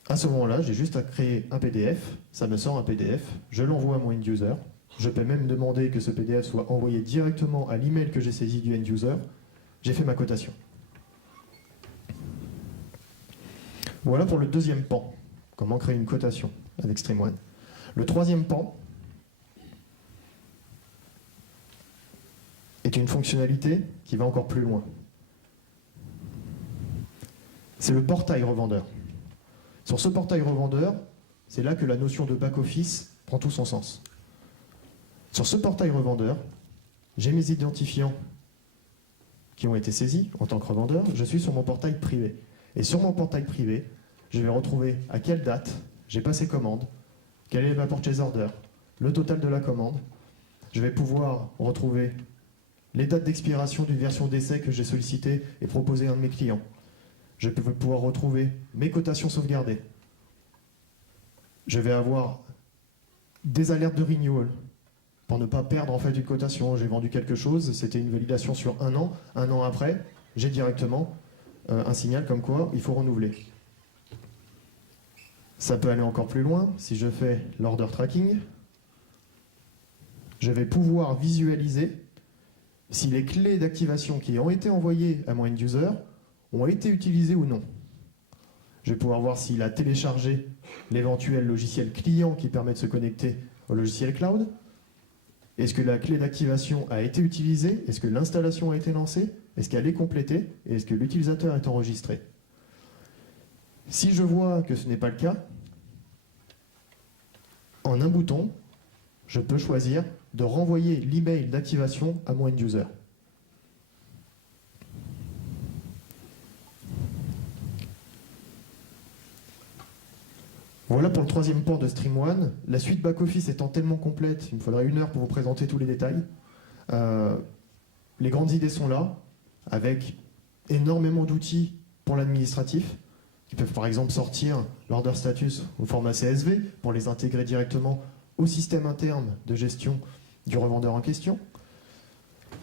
À ce moment-là, j'ai juste à créer un PDF, ça me sort un PDF, je l'envoie à mon end-user. Je peux même demander que ce PDF soit envoyé directement à l'email que j'ai saisi du end-user. J'ai fait ma cotation. Voilà pour le deuxième pan. Comment créer une cotation avec StreamOne. Le troisième pan est une fonctionnalité qui va encore plus loin. C'est le portail revendeur. Sur ce portail revendeur, c'est là que la notion de back-office prend tout son sens. Sur ce portail revendeur, j'ai mes identifiants qui ont été saisis en tant que revendeur. Je suis sur mon portail privé. Et sur mon portail privé, je vais retrouver à quelle date j'ai passé commande, quelle est ma purchase order, le total de la commande. Je vais pouvoir retrouver les dates d'expiration d'une version d'essai que j'ai sollicitée et proposée à un de mes clients. Je vais pouvoir retrouver mes cotations sauvegardées. Je vais avoir des alertes de renewal pour ne pas perdre en fait une cotation. J'ai vendu quelque chose, c'était une validation sur un an. Un an après, j'ai directement un signal comme quoi il faut renouveler. Ça peut aller encore plus loin. Si je fais l'order tracking, je vais pouvoir visualiser si les clés d'activation qui ont été envoyées à mon end-user ont été utilisées ou non. Je vais pouvoir voir s'il a téléchargé l'éventuel logiciel client qui permet de se connecter au logiciel cloud. Est-ce que la clé d'activation a été utilisée? Est-ce que l'installation a été lancée? Est-ce qu'elle est complétée? Et est-ce que l'utilisateur est enregistré? Si je vois que ce n'est pas le cas, en un bouton, je peux choisir de renvoyer l'email d'activation à mon end-user. Voilà pour le troisième port de StreamOne. La suite back-office étant tellement complète, il me faudrait 1 heure pour vous présenter tous les détails. Les grandes idées sont là, avec énormément d'outils pour l'administratif, qui peuvent par exemple sortir l'order status au format CSV pour les intégrer directement au système interne de gestion du revendeur en question.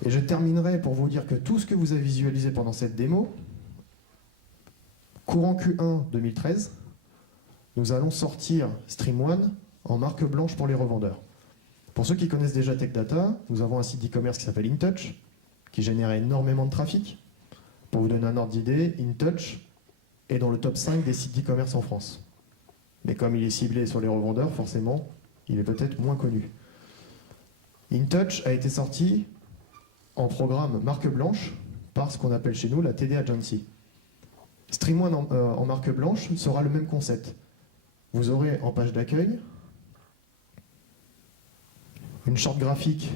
Et je terminerai pour vous dire que tout ce que vous avez visualisé pendant cette démo, courant Q1 2013, nous allons sortir StreamOne en marque blanche pour les revendeurs. Pour ceux qui connaissent déjà TechData, nous avons un site d'e-commerce qui s'appelle InTouch, qui génère énormément de trafic. Pour vous donner un ordre d'idée, InTouch est dans le top 5 des sites d'e-commerce en France. Mais comme il est ciblé sur les revendeurs, forcément, il est peut-être moins connu. InTouch a été sorti en programme marque blanche par ce qu'on appelle chez nous la TD Agency. StreamOne en marque blanche sera le même concept. Vous aurez en page d'accueil une charte graphique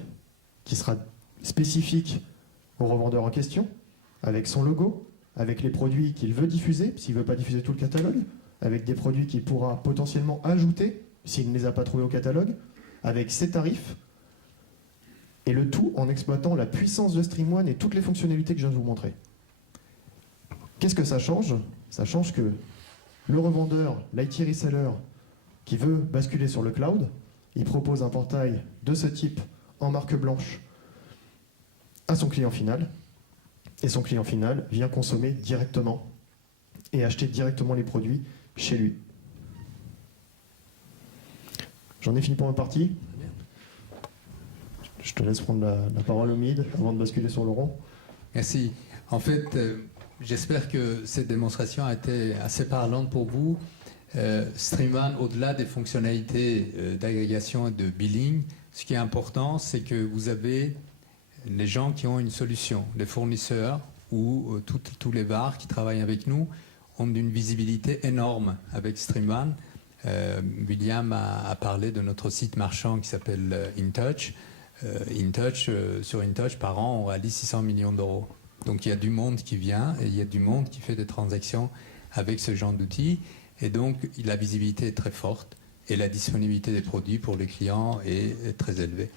qui sera spécifique au revendeur en question, avec son logo, avec les produits qu'il veut diffuser, s'il ne veut pas diffuser tout le catalogue, avec des produits qu'il pourra potentiellement ajouter, s'il ne les a pas trouvés au catalogue, avec ses tarifs, et le tout en exploitant la puissance de StreamOne et toutes les fonctionnalités que je viens de vous montrer. Qu'est-ce que ça change? Ça change que le revendeur, l'IT reseller, qui veut basculer sur le cloud, il propose un portail de ce type en marque blanche à son client final, et son client final vient consommer directement et acheter directement les produits chez lui. J'en ai fini pour ma partie. Je te laisse prendre la parole au mid avant de basculer sur le rond. Merci. En fait, j'espère que cette démonstration a été assez parlante pour vous. StreamOne, au-delà des fonctionnalités d'agrégation et de billing, ce qui est important, c'est que vous avez les gens qui ont une solution, les fournisseurs ou tous les VAR qui travaillent avec nous ont une visibilité énorme avec StreamOne. William a parlé de notre site marchand qui s'appelle InTouch. Sur InTouch, par an, on réalise 600 millions d'euros. Donc il y a du monde qui vient et il y a du monde qui fait des transactions avec ce genre d'outils. Et donc la visibilité est très forte et la disponibilité des produits pour les clients est très élevée.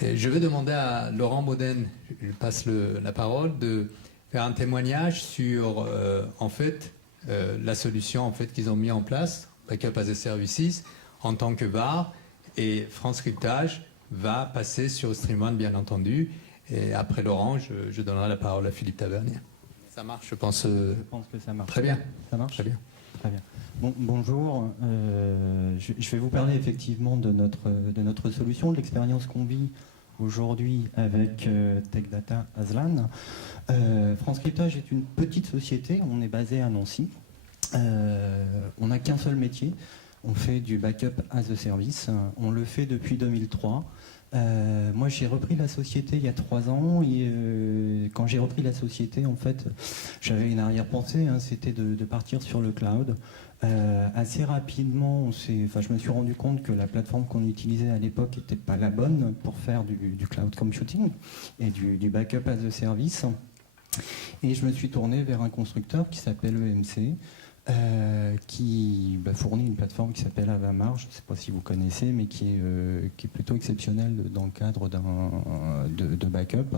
Et je vais demander à Laurent Bauden, je passe la parole, de faire un témoignage sur la solution qu'ils ont mis en place, Backup as a Services, en tant que VAR, et France Cryptage va passer sur StreamOne bien entendu. Et après Laurent, je donnerai la parole à Philippe Tavernier. Ça marche, je pense. Je pense que ça marche. Très bien. Ça marche. Très bien. Très bien. Bonjour. Je vais vous parler effectivement de notre solution, de l'expérience qu'on vit aujourd'hui avec Tech Data Aslan. France Cryptage est une petite société. On est basé à Nancy. On n'a qu'un seul métier. On fait du backup as a service. On le fait depuis 2003. Moi, j'ai repris la société il y a 3 ans et quand j'ai repris la société, en fait, j'avais une arrière-pensée, hein, c'était de partir sur le cloud. Assez rapidement, je me suis rendu compte que la plateforme qu'on utilisait à l'époque n'était pas la bonne pour faire du cloud computing et du backup as a service. Et je me suis tourné vers un constructeur qui s'appelle EMC. Qui fournit une plateforme qui s'appelle Avamar, je ne sais pas si vous connaissez, mais qui est plutôt exceptionnelle dans le cadre de backup.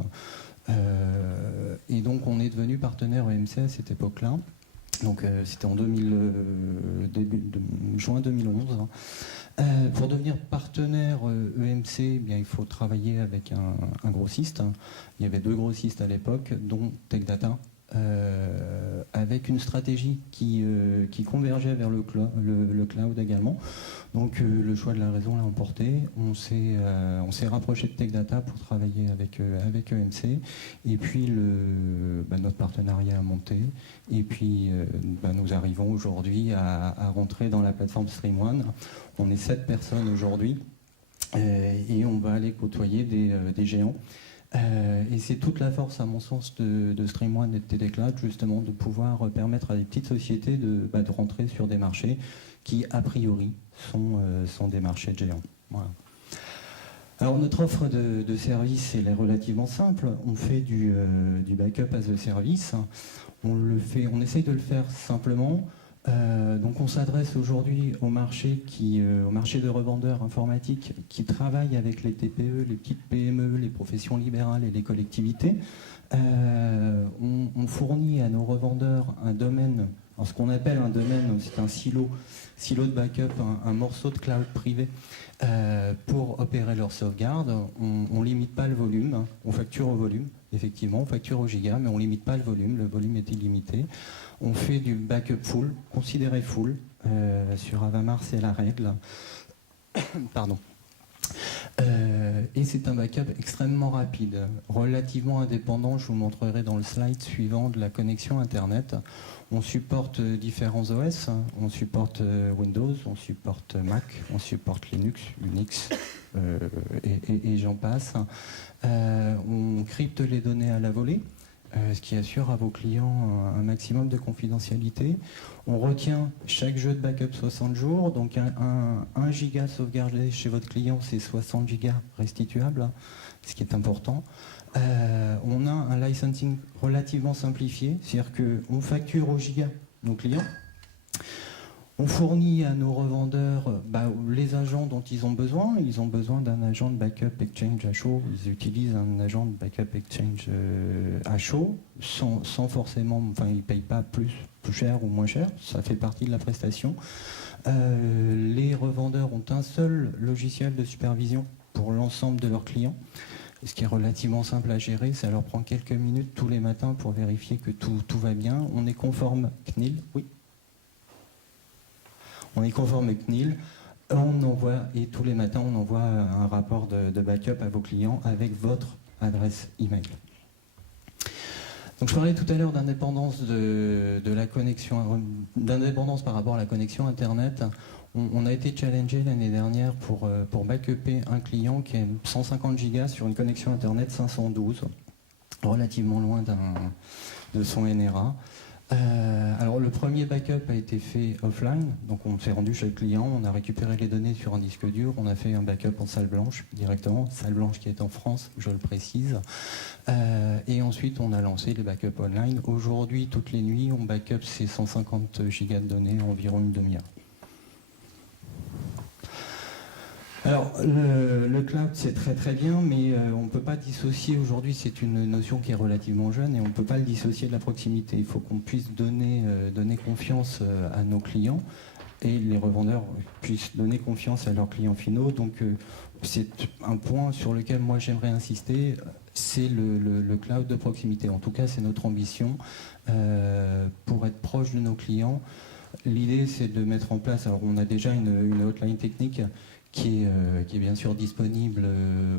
Et donc on est devenu partenaire EMC à cette époque-là. Donc c'était en juin 2011. Pour devenir partenaire EMC, eh bien, il faut travailler avec un grossiste. Il y avait 2 grossistes à l'époque, dont Tech Data. Avec une stratégie qui convergeait vers le cloud également. Donc le choix de la raison l'a emporté. On s'est rapproché de Tech Data pour travailler avec EMC. Et puis notre partenariat a monté. Et puis nous arrivons aujourd'hui à rentrer dans la plateforme StreamOne. On est 7 personnes aujourd'hui et on va aller côtoyer des géants. Et c'est toute la force, à mon sens, de StreamOne et de TD Cloud, justement, de pouvoir permettre à des petites sociétés de rentrer sur des marchés qui, a priori, sont des marchés de géants. Voilà. Alors, notre offre de service, elle est relativement simple. On fait du backup as a service. On essaye de le faire simplement. Donc on s'adresse aujourd'hui au marché de revendeurs informatiques qui travaillent avec les TPE, les petites PME, les professions libérales et les collectivités. On fournit à nos revendeurs un domaine, ce qu'on appelle un domaine, c'est un silo de backup, un morceau de cloud privé pour opérer leur sauvegarde. On ne limite pas le volume, on facture au volume, effectivement, on facture au giga, mais on ne limite pas le volume est illimité. On fait du backup full, considéré full. Sur Avamar, c'est la règle. Pardon. Et c'est un backup extrêmement rapide, relativement indépendant. Je vous montrerai dans le slide suivant de la connexion Internet. On supporte différents OS. On supporte Windows, on supporte Mac, on supporte Linux, Unix, et j'en passe. On crypte les données à la volée. Ce qui assure à vos clients un maximum de confidentialité. On retient chaque jeu de backup 60 jours, donc 1 giga sauvegardé chez votre client, c'est 60 gigas restituables, ce qui est important. On a un licensing relativement simplifié, c'est-à-dire qu'on facture au giga nos clients. On fournit à nos revendeurs les agents dont ils ont besoin. Ils ont besoin d'un agent de backup exchange à chaud. Ils utilisent un agent de backup exchange à chaud, sans forcément, ils ne payent pas plus cher ou moins cher. Ça fait partie de la prestation. Les revendeurs ont un seul logiciel de supervision pour l'ensemble de leurs clients. Ce qui est relativement simple à gérer, ça leur prend quelques minutes tous les matins pour vérifier que tout va bien. On est conforme CNIL, oui. On est conforme CNIL, on envoie, et tous les matins on envoie un rapport de backup à vos clients avec votre adresse email. Donc je parlais tout à l'heure d'indépendance de la connexion, d'indépendance par rapport à la connexion Internet. On a été challengé l'année dernière pour backuper un client qui a 150 gigas sur une connexion Internet 512, relativement loin de son NRA. Alors le premier backup a été fait offline, donc on s'est rendu chez le client, on a récupéré les données sur un disque dur, on a fait un backup en salle blanche directement, salle blanche qui est en France, je le précise, et ensuite on a lancé les backups online. Aujourd'hui, toutes les nuits, on backup ces 150 gigas de données en environ une demi-heure. Alors, le cloud, c'est très très bien, mais on ne peut pas dissocier, aujourd'hui c'est une notion qui est relativement jeune, et on ne peut pas le dissocier de la proximité. Il faut qu'on puisse donner confiance à nos clients, et les revendeurs puissent donner confiance à leurs clients finaux. Donc c'est un point sur lequel moi j'aimerais insister, c'est le cloud de proximité. En tout cas, c'est notre ambition pour être proche de nos clients. L'idée, c'est de mettre en place, alors on a déjà une hotline technique qui est bien sûr disponible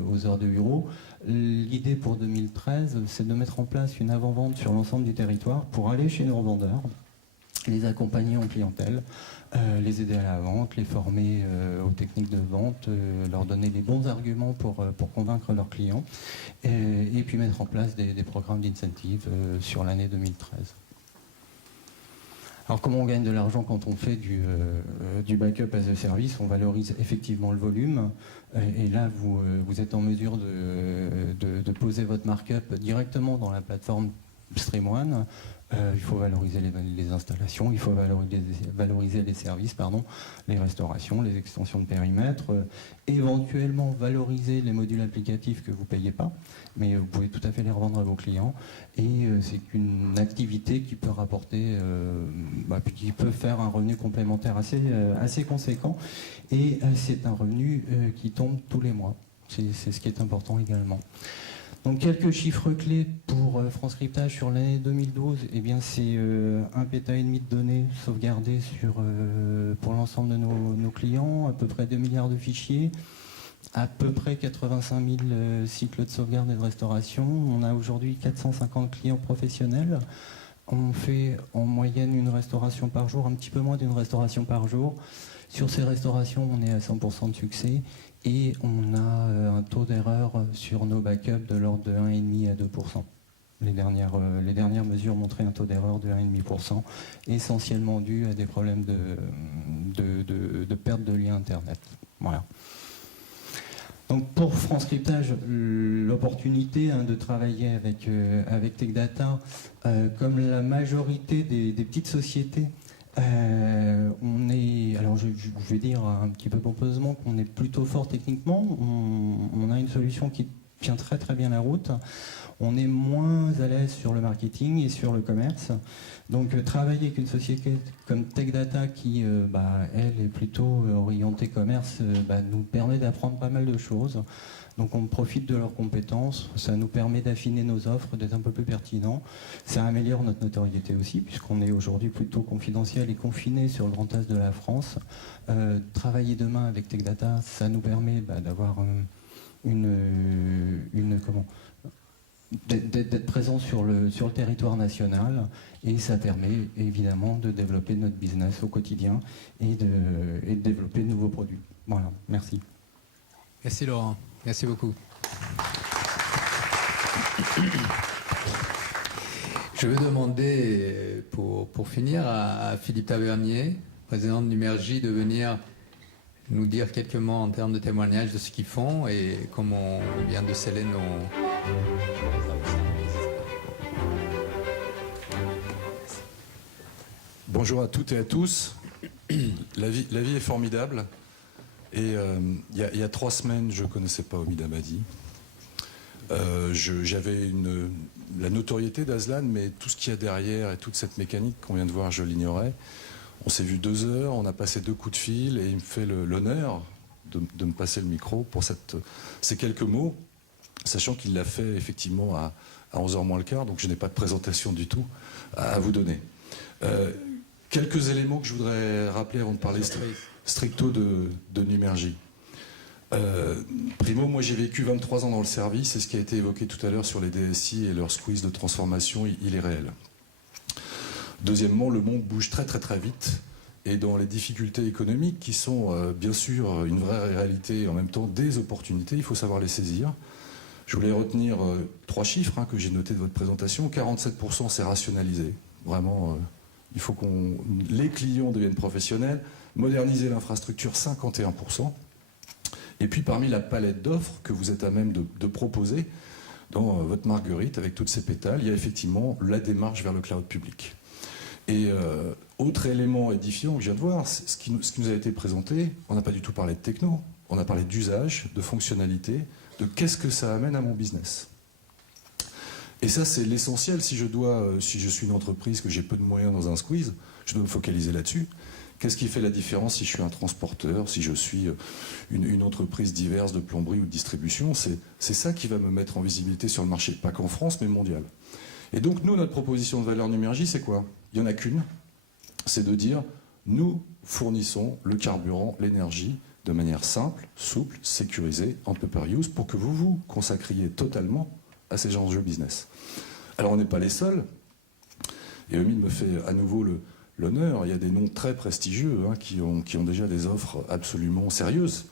aux heures de bureau. L'idée pour 2013, c'est de mettre en place une avant-vente sur l'ensemble du territoire pour aller chez nos revendeurs, les accompagner en clientèle, les aider à la vente, les former aux techniques de vente, leur donner les bons arguments pour convaincre leurs clients, et puis mettre en place des programmes d'incentive sur l'année 2013. Alors comment on gagne de l'argent quand on fait du backup as a service? On valorise effectivement le volume, et là vous êtes en mesure de poser votre markup directement dans la plateforme StreamOne. Il faut valoriser les installations, il faut valoriser les services, les restaurations, les extensions de périmètre, éventuellement valoriser les modules applicatifs que vous ne payez pas, mais vous pouvez tout à fait les revendre à vos clients. Et c'est une activité qui peut rapporter, qui peut faire un revenu complémentaire assez conséquent. Et c'est un revenu qui tombe tous les mois. C'est ce qui est important également. Donc quelques chiffres clés pour France Cryptage sur l'année 2012, eh bien c'est 1,5 pétaoctet de données sauvegardées pour l'ensemble de nos clients, à peu près 2 milliards de fichiers, à peu près 85 000 cycles de sauvegarde et de restauration. On a aujourd'hui 450 clients professionnels. On fait en moyenne une restauration par jour, un petit peu moins d'une restauration par jour. Sur ces restaurations, on est à 100% de succès. Et on a un taux d'erreur sur nos backups de l'ordre de 1,5 à 2%. Les dernières mesures montraient un taux d'erreur de 1,5%, essentiellement dû à des problèmes de perte de lien Internet. Voilà. Donc pour France Cryptage, l'opportunité de travailler avec Tech Data, comme la majorité des petites sociétés, on est, alors je vais dire un petit peu pompeusement qu'on est plutôt fort techniquement. On a une solution qui tient très très bien la route. On est moins à l'aise sur le marketing et sur le commerce. Donc travailler avec une société comme Tech Data qui, elle, est plutôt orientée commerce, nous permet d'apprendre pas mal de choses. Donc on profite de leurs compétences, ça nous permet d'affiner nos offres, d'être un peu plus pertinents. Ça améliore notre notoriété aussi, puisqu'on est aujourd'hui plutôt confidentiel et confiné sur le Grand Est de la France. Travailler demain avec Tech Data, ça nous permet d'avoir d'être présent sur le territoire national, et ça permet évidemment de développer notre business au quotidien et de développer de nouveaux produits. Voilà, merci. Merci Laurent. Merci beaucoup. Je vais demander, pour finir, à Philippe Tavernier, président de Numergy, de venir nous dire quelques mots en termes de témoignages de ce qu'ils font et comment on vient de sceller nos... Bonjour à toutes et à tous. La vie est formidable. Et il y a 3 semaines, je ne connaissais pas Omid Hamadi. J'avais la notoriété d'Aslan, mais tout ce qu'il y a derrière et toute cette mécanique qu'on vient de voir, je l'ignorais. On s'est vu 2 heures, on a passé 2 coups de fil et il me fait l'honneur de me passer le micro pour ces quelques mots, sachant qu'il l'a fait effectivement à 11h moins le quart, donc je n'ai pas de présentation du tout à vous donner. Quelques éléments que je voudrais rappeler avant de parler stricto de Numergy. Primo, moi j'ai vécu 23 ans dans le service, et ce qui a été évoqué tout à l'heure sur les DSI et leur squeeze de transformation, il est réel. Deuxièmement, le monde bouge très très très vite, et dans les difficultés économiques qui sont bien sûr une vraie réalité et en même temps des opportunités, il faut savoir les saisir. Je voulais retenir 3 chiffres que j'ai notés de votre présentation. 47% c'est rationalisé. Vraiment, il faut les clients deviennent professionnels. Moderniser l'infrastructure, 51%. Et puis parmi la palette d'offres que vous êtes à même de proposer dans votre marguerite avec toutes ces pétales, il y a effectivement la démarche vers le cloud public. Et autre élément édifiant que je viens de voir, ce qui nous a été présenté, on n'a pas du tout parlé de techno, on a parlé d'usage, de fonctionnalité, de qu'est-ce que ça amène à mon business. Et ça, c'est l'essentiel. Si je suis une entreprise, que j'ai peu de moyens dans un squeeze, je dois me focaliser là-dessus. Qu'est-ce qui fait la différence si je suis un transporteur, si je suis une entreprise diverse de plomberie ou de distribution? C'est ça qui va me mettre en visibilité sur le marché, pas qu'en France, mais mondial. Et donc, nous, notre proposition de valeur Numergy, c'est quoi? Il n'y en a qu'une, c'est de dire, nous fournissons le carburant, l'énergie, de manière simple, souple, sécurisée, en pay-per-use, pour que vous vous consacriez totalement à ces enjeux business. Alors, on n'est pas les seuls, et Omid me fait à nouveau l'honneur. Il y a des noms très prestigieux qui ont déjà des offres absolument sérieuses.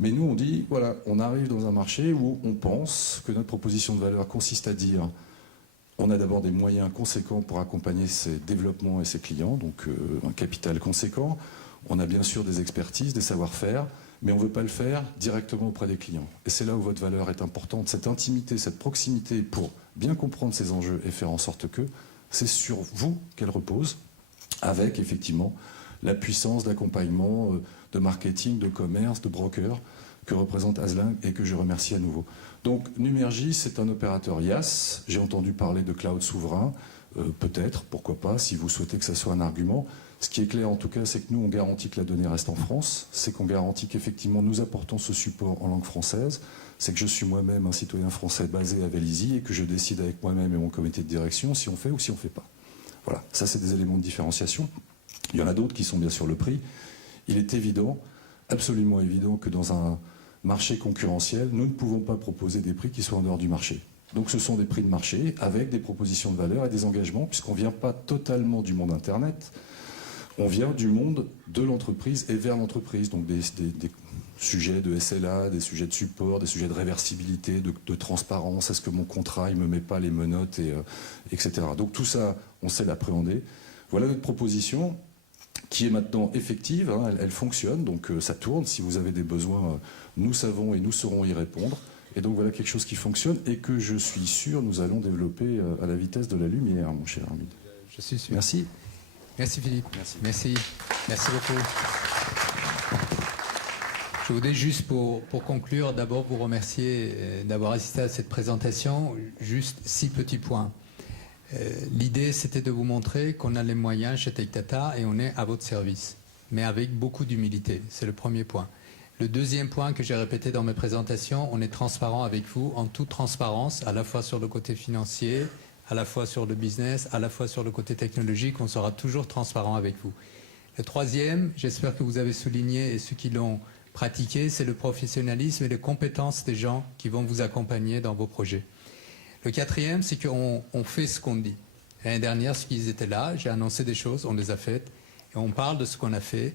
Mais nous, on dit, voilà, on arrive dans un marché où on pense que notre proposition de valeur consiste à dire, on a d'abord des moyens conséquents pour accompagner ces développements et ces clients, donc un capital conséquent. On a bien sûr des expertises, des savoir-faire, mais on ne veut pas le faire directement auprès des clients. Et c'est là où votre valeur est importante, cette intimité, cette proximité pour bien comprendre ces enjeux et faire en sorte que c'est sur vous qu'elle repose, avec effectivement la puissance d'accompagnement, de marketing, de commerce, de broker que représente Aslan et que je remercie à nouveau. Donc Numergy, c'est un opérateur IaaS. J'ai entendu parler de cloud souverain, peut-être, pourquoi pas, si vous souhaitez que ça soit un argument. Ce qui est clair en tout cas, c'est que nous, on garantit que la donnée reste en France, c'est qu'on garantit qu'effectivement nous apportons ce support en langue française, c'est que je suis moi-même un citoyen français basé à Vélizy et que je décide avec moi-même et mon comité de direction si on fait ou si on ne fait pas. Voilà, ça c'est des éléments de différenciation. Il y en a d'autres qui sont bien sûr le prix. Il est évident, absolument évident, que dans un marché concurrentiel, nous ne pouvons pas proposer des prix qui soient en dehors du marché. Donc ce sont des prix de marché avec des propositions de valeur et des engagements, puisqu'on ne vient pas totalement du monde Internet, on vient du monde de l'entreprise et vers l'entreprise. Donc des sujets de SLA, des sujets de support, des sujets de réversibilité, de transparence. Est-ce que mon contrat ne me met pas les menottes, etc. Donc tout ça, on sait l'appréhender. Voilà notre proposition qui est maintenant effective, elle fonctionne, donc ça tourne. Si vous avez des besoins, nous savons et nous saurons y répondre. Et donc voilà quelque chose qui fonctionne et que je suis sûr nous allons développer à la vitesse de la lumière, mon cher Omid. Je suis sûr. Merci. Merci Philippe. Merci. Merci beaucoup. Je voudrais juste pour conclure, d'abord vous remercier d'avoir assisté à cette présentation. Juste 6 petits points. L'idée, c'était de vous montrer qu'on a les moyens chez Tech Data et on est à votre service, mais avec beaucoup d'humilité. C'est le premier point. Le deuxième point que j'ai répété dans mes présentations, on est transparent avec vous en toute transparence, à la fois sur le côté financier, à la fois sur le business, à la fois sur le côté technologique. On sera toujours transparent avec vous. Le troisième, j'espère que vous avez souligné, et ceux qui l'ont pratiqué, c'est le professionnalisme et les compétences des gens qui vont vous accompagner dans vos projets. Le quatrième, c'est qu'on fait ce qu'on dit. L'année dernière, ceux qui étaient là, j'ai annoncé des choses, on les a faites, et on parle de ce qu'on a fait.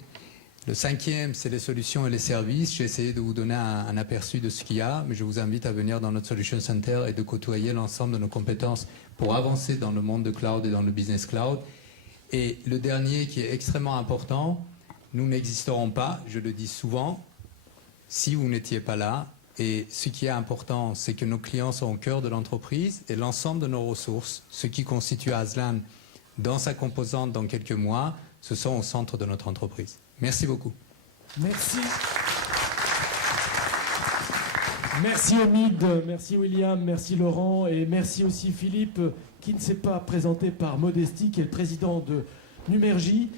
Le cinquième, c'est les solutions et les services. J'ai essayé de vous donner un aperçu de ce qu'il y a, mais je vous invite à venir dans notre Solution Center et de côtoyer l'ensemble de nos compétences pour avancer dans le monde de cloud et dans le business cloud. Et le dernier qui est extrêmement important, nous n'existerons pas, je le dis souvent, si vous n'étiez pas là. Et ce qui est important, c'est que nos clients sont au cœur de l'entreprise et l'ensemble de nos ressources, ce qui constitue Aslan dans sa composante dans quelques mois, ce sont au centre de notre entreprise. Merci beaucoup. Merci. Merci Omid, merci William, merci Laurent et merci aussi Philippe qui ne s'est pas présenté par modestie, qui est le président de Numergy.